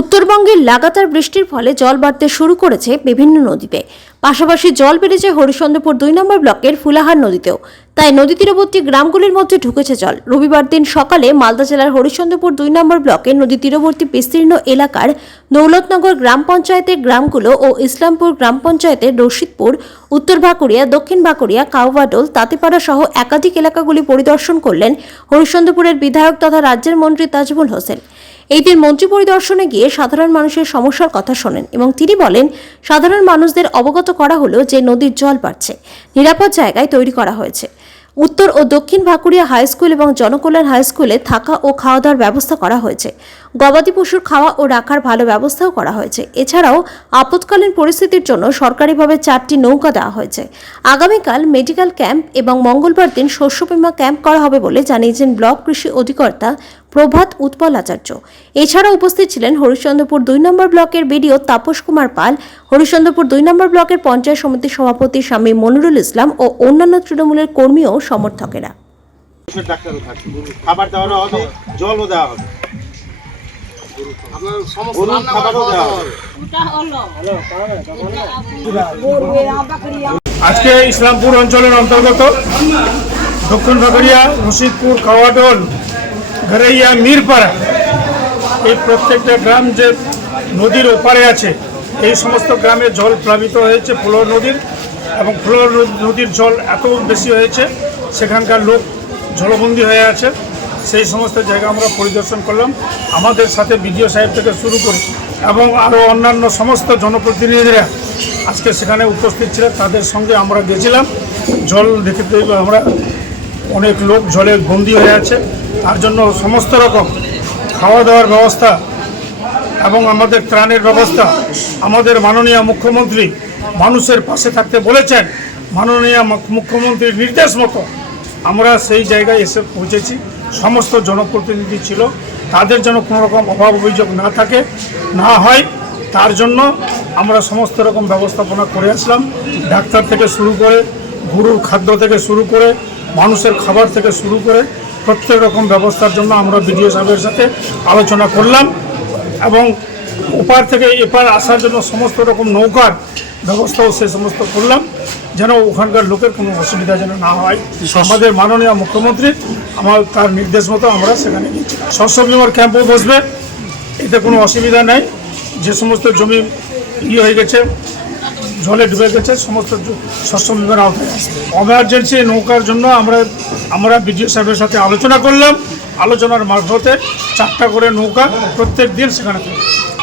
উত্তরবঙ্গের লাগাতার বৃষ্টির ফলে জল বাড়তে শুরু করেছে বিভিন্ন নদীতে। পাশাপাশি জল বেড়েছে হরিশ্চন্দ্রপুর দুই নম্বর ব্লকের ফুলাহার নদীতেও। তাই নদী তীরবর্তী গ্রামগুলির মধ্যে ঢুকেছে জল। রবিবার দিন সকালে মালদা জেলার হরিশ্চন্দ্রপুর দুই নম্বর ব্লকের নদী তীরবর্তী বিস্তীর্ণ এলাকার দৌলতনগর গ্রাম পঞ্চায়েতের গ্রামগুলো ও ইসলামপুর গ্রাম পঞ্চায়েতের রশিদপুর, উত্তর ভাকুড়িয়া দক্ষিণ ভাকুড়িয়া কাউবাডোল, তাঁতিপাড়া সহ একাধিক এলাকাগুলি পরিদর্শন করলেন হরিশ্চন্দ্রপুরের বিধায়ক তথা রাজ্যের মন্ত্রী তাজমুল হোসেন। এই দিন মন্ত্রী পরিদর্শনে গিয়ে সাধারণ মানুষের সমস্যার কথা শোনেন এবং তিনি বলেন, সাধারণ মানুষদের অবগত করা হলো যে নদীর জল বাড়ছে, নিরাপদ জায়গায় তৈরি করা হয়েছে। উত্তর ও দক্ষিণ ভাকুড়িয়া হাই স্কুল এবং জনকল্যাণ হাই স্কুলে থাকা ও খাওয়া দাওয়ার ব্যবস্থা করা হয়েছে। গবাদি পশুর খাওয়া ও রাখার ভালো ব্যবস্থাও করা হয়েছে। এছাড়াও আপৎকালীন পরিস্থিতির জন্য সরকারিভাবে চারটি নৌকা দেওয়া হয়েছে। আগামীকাল মেডিকেল ক্যাম্প এবং মঙ্গলবার দিন শস্য বীমা ক্যাম্প করা হবে বলে জানিয়েছেন ব্লক কৃষি অধিকর্তা প্রভাত উৎপল আচার্য। এছাড়া উপস্থিত ছিলেন হরিশ্চন্দ্রপুর দুই নম্বর ব্লকের বিডিও তাপস কুমার পাল, হরিশ্চন্দ্রপুর দুই নম্বর ব্লকের পঞ্চায়েত সমিতির সভাপতি স্বামী মনিরুল ইসলাম ও অন্যান্য তৃণমূলের কর্মী ও সমর্থকেরা। খাবার হবে, জলও দেওয়া হবে। আজকে ইসলামপুর অঞ্চলের অন্তর্গত দক্ষিণ ভাগড়িয়া রশিদপুর খাওয়াডোল ঘরেইয়া, মিরপাড়া, এই প্রত্যেকটা গ্রাম যে নদীর ওপারে আছে, এই সমস্ত গ্রামে জল প্লাবিত হয়েছে, ফ্লোর নদীর, এবং ফ্লোর নদীর জল এত বেশি হয়েছে, সেখানকার লোক জলবন্দী হয়ে আছে। সেই সমস্ত জায়গা আমরা পরিদর্শন করলাম। আমাদের সাথে বিডিও সাহেব থেকে শুরু করে এবং আরও অন্যান্য সমস্ত জনপ্রতিনিধিরা আজকে সেখানে উপস্থিত ছিলেন। তাদের সঙ্গে আমরা গেছিলাম। জল দেখে আমরা অনেক লোক জলে বন্দি হয়ে আছে। তার জন্য সমস্ত রকম খাওয়া দাওয়ার ব্যবস্থা এবং আমাদের ত্রাণের ব্যবস্থা আমাদের মাননীয় মুখ্যমন্ত্রী মানুষের পাশে থাকতে বলেছেন। মাননীয় মুখ- মুখ্যমন্ত্রীর নির্দেশ মতো আমরা সেই জায়গায় এসে পৌঁছেছি। সমস্ত জনপ্রতিনিধি ছিল, তাদের যেন কোনো রকম অভাব অভিযোগ না থাকে, না হয়, তার জন্য আমরা সমস্ত রকম ব্যবস্থাপনা করে আসলাম। ডাক্তার থেকে শুরু করে, গরুর খাদ্য থেকে শুরু করে, মানুষের খাবার থেকে শুরু করে, প্রত্যেক রকম ব্যবস্থার জন্য আমরা বিডিও সাহেবের সাথে আলোচনা করলাম এবং ওপার থেকে এপার আসার জন্য সমস্ত রকম নৌকার ব্যবস্থাও সে সমস্ত করলাম, যেন ওখানকার লোকের কোনো অসুবিধা যেন না হয়। আমাদের মাননীয় মুখ্যমন্ত্রী আমার তার নির্দেশ মতো আমরা সেখানে শস্য বিমার ক্যাম্পও বসবে, এতে কোনো অসুবিধা নেই। যে সমস্ত জমি ইয়ে হয়ে গেছে, জলে ডুবে গেছে, সমস্ত শস্য বিমার আওতায় আসবে। এমার্জেন্সি নৌকার জন্য আমরা আমরা বিডিও সাহেবের সাথে আলোচনা করলাম। আলোচনার মারফতে চারটা করে নৌকা প্রত্যেক দিন সেখানে।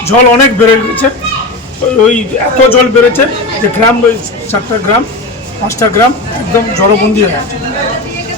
জল অনেক বেড়ে গেছে। ওই- এত জল বেড়েছে যে গ্রাম ওই চারটা গ্রাম, পাঁচটা গ্রাম একদম জলবন্দী হয়ে আছে।